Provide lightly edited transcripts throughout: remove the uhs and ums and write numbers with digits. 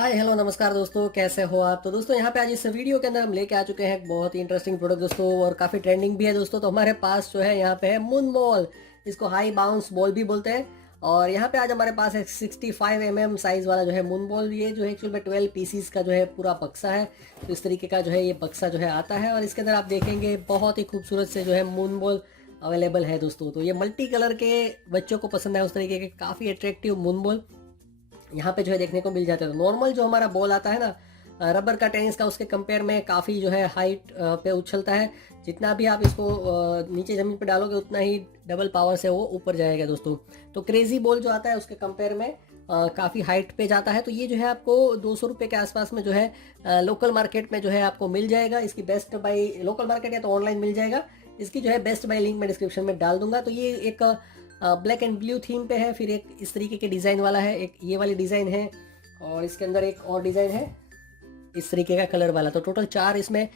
Hi hello नमस्कार दोस्तों, कैसे हो आप। तो दोस्तों यहाँ पे आज इस वीडियो के अंदर हम लेके आ चुके हैं एक बहुत ही इंटरेस्टिंग प्रोडक्ट दोस्तों, और काफ़ी ट्रेंडिंग भी है दोस्तों। तो हमारे पास जो है यहाँ पे है मून बॉल, इसको हाई बाउंस बॉल भी बोलते हैं। और यहाँ पे आज हमारे पास है 65 साइज वाला जो है मून बॉल। ये जो है एक्चुअल में 12 पीसीस का जो है पूरा बक्सा है। तो इस तरीके का जो है ये बक्सा जो है आता है, और इसके अंदर आप देखेंगे बहुत ही खूबसूरत से जो है मून बॉल अवेलेबल है दोस्तों। तो ये मल्टी कलर के बच्चों को पसंद है उस तरीके के काफ़ी अट्रैक्टिव मून बॉल यहाँ पे जो है देखने को मिल जाता है। तो नॉर्मल जो हमारा बॉल आता है ना रबर का टेनिस का, उसके कंपेयर में काफ़ी जो है हाइट पे उछलता है। जितना भी आप इसको नीचे ज़मीन पे डालोगे उतना ही डबल पावर से वो ऊपर जाएगा दोस्तों। तो क्रेजी बॉल जो आता है उसके कंपेयर में काफ़ी हाइट पे जाता है। तो ये जो है आपको 200 रुपये के आसपास में जो है लोकल मार्केट में जो है आपको मिल जाएगा। इसकी बेस्ट बाई लोकल मार्केट या तो ऑनलाइन मिल जाएगा। इसकी जो है बेस्ट बाई लिंक मैं डिस्क्रिप्शन में डाल दूंगा। तो ये एक ब्लैक एंड ब्लू थीम पे है, फिर एक इस तरीके के डिज़ाइन वाला है, एक ये वाली डिज़ाइन है, और इसके अंदर एक और डिज़ाइन है इस तरीके का कलर वाला। तो टोटल 4 इसमें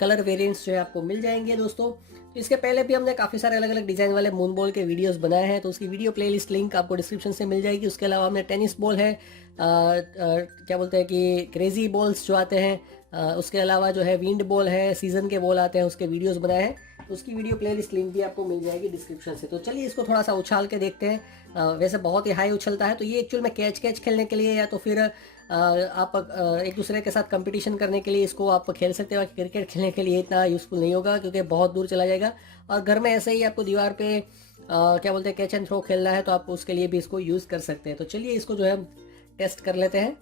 कलर वेरिएंट्स जो है आपको मिल जाएंगे दोस्तों। तो इसके पहले भी हमने काफ़ी सारे अलग अलग डिज़ाइन वाले मून बॉल के वीडियोस बनाए हैं, तो उसकी वीडियो प्लेलिस्ट लिंक आपको डिस्क्रिप्शन से मिल जाएगी। उसके अलावा हमने टेनिस बॉल है, क्या बोलते हैं कि क्रेजी बॉल्स जो आते हैं, उसके अलावा जो है विंड बॉल है, सीजन के बॉल आते हैं, उसके वीडियोस बनाए हैं। तो उसकी वीडियो प्लेलिस्ट लिंक भी आपको मिल जाएगी डिस्क्रिप्शन से। तो चलिए इसको थोड़ा सा उछाल के देखते हैं। वैसे बहुत ही हाई उछलता है। तो ये एक्चुअल में कैच कैच खेलने के लिए या तो फिर आप एक दूसरे के साथ कंपटीशन करने के लिए इसको आप खेल सकते हो। क्रिकेट खेलने के लिए इतना यूज़फुल नहीं होगा क्योंकि बहुत दूर चला जाएगा। और घर में ऐसे ही आपको दीवार पे क्या बोलते हैं कैच एंड थ्रो खेलना है, तो आप उसके लिए भी इसको यूज़ कर सकते हैं। तो चलिए इसको जो है हम टेस्ट कर लेते हैं।